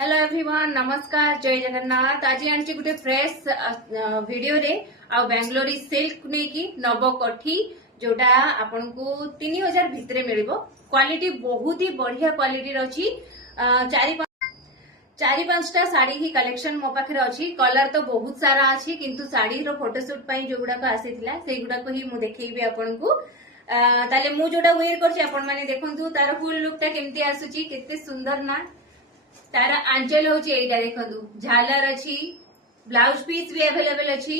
Hello everyone, नमस्कार, जय जगन्नाथ। आज आनी गोटे फ्रेश वीडियो रे आ बेंगलोरी सिल्क नेकी नवकोठी जोटा आपन को 3000 भितरे मिलिबो। क्वालिटी बहुत ही बढ़िया क्वालिटी रची। चारि पांचटा साड़ी ही कलेक्शन मो पाखे अच्छी। कलर तो बहुत सारा अच्छी किंतु साड़ी रो फोटोशूट पाई जो गुडा आसीथिला से गुडा को ही मु देखैबी आपन को। ताले मु जोटा वेयर करछि आपन माने देखंतु तार फुल लुकटा केमती आसुची, केते सुंदर ना। तार आंचल होची एटा देखंतु, झालर अछि, ब्लाउज पीस भी अवेलेबल अछि।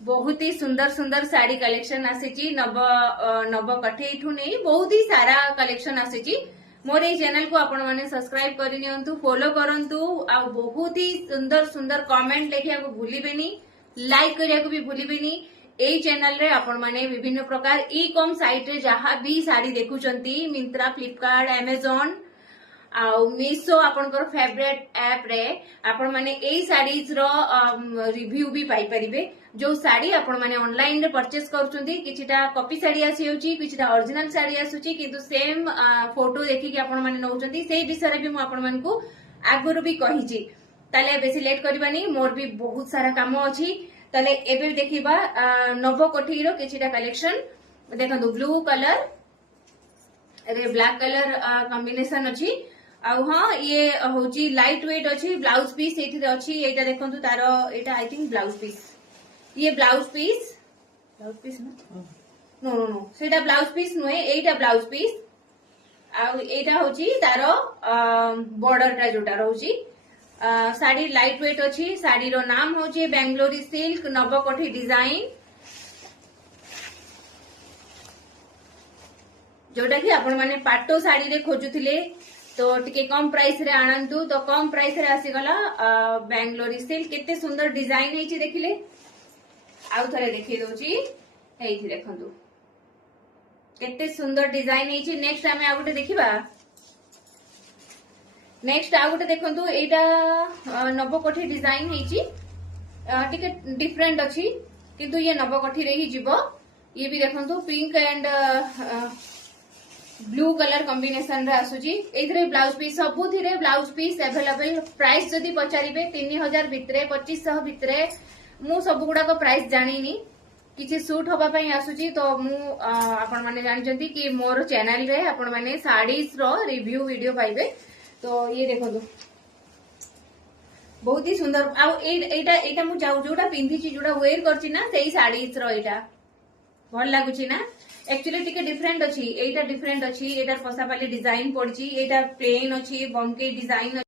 बहुत ही सुंदर सुंदर साड़ी कलेक्शन आसीची। नव कठेठू नहीं बहुत ही सारा कलेक्शन आसीची। मोर ये चैनल को आपण माने सब्सक्राइब करि नियंतु, फॉलो करंतु आ बहुत ही सुंदर सुंदर कमेंट लेखिया को भूलिबेनी, लाइक करिया को भी भूलिबेनी। एई चैनल रे आपण माने विभिन्न प्रकार ई कॉम साइट रे जहां भी साड़ी देखुचंती, मिंत्रा, फ्लिपकार्ट, अमेज़न आउ मीशो आपनकर फेवरेट ऐप रे आपण माने एई साड़ीज रो रिव्यू भी पाई परिबे। जो साड़ी आपण माने ऑनलाइन रे परचेस करूचंती, किछिटा कॉपी साड़ी आसी होची, किछिटा ओरिजिनल साड़ी आसुची, किंतु सेम फोटो देखि कि आपण माने नउचंती सेई विषय रे भी म आपण मानकू आगुरु भी कहिची। ताले बेसी लेट करबानी, मोर भी बहुत सारा काम अछि। ताले एबे देखिबा नवकोठी रो किछिटा कलेक्शन। देखंतु ब्लू कलर रे ब्लैक कलर कॉम्बिनेशन अछि। आउ हाँ ये होची लाइट वेट अच्छी। ब्लाउज पीस एठी अच्छी। एटा देखंतु तारो एटा आई थिंक ब्लाउज पीस, ये ब्लाउज पीस ना नो नो नो सेटा ब्लाउज पीस नुहे, एटा ब्लाउज पीस। आउ एटा होची तारो बॉर्डर टा जोटा रहउची। साड़ी लाइट वेट अच्छी। साड़ी रो नाम होची बेंगलोरी सिल्क नवकोठी डिजाइन, जोटा कि आपण माने पाटो साड़ी रे खोजुथिले तो टिके कम प्राइस रे आनंतु। तो कम प्राइस रे आसीगला बेंगलोरी सिल्क। केते सुंदर डिजाइन हेची देखिले। आउ थरे देखि दोची, हेइथि देखंतु केते सुंदर डिजाइन हेची। नेक्स्ट हमें आ गुटे देखिबा। नेक्स्ट आ गुटे देखंतु, एटा नवकोठी डिजाइन हेची। टिके डिफरेंट अछि किंतु ये नवकोठी रे ही जीवो। ये भी देखंतु pink and blue colour combination रे आसुची। एथरे ब्लाउज पीस सबुथिरे ब्लाउज पीस अवेलेबल। प्राइस जदी पचारिबे 3000 भितरे 2500 भितरे। मु सब गुडा को प्राइस जानिनी, किछि सूट होबा पई आसुची। तो मु आपण माने जानिचंती कि मोर चैनल रे आपण माने साड़ीज रो रिव्यू वीडियो पाइबे। तो ये देखंतु बहुत ही सुंदर। आ एटा एटा मु जोटा पिंधिची, जोटा वेयर करची ना, सेही साड़ीज रो एटा भल लागुची ना। एक्चुअली टिके डिफरेंट अछि। एटा डिफरेंट अछि। एटा पसापाली डिजाइन पड़ची, एटा प्लेन अछि, बमके डिजाइन।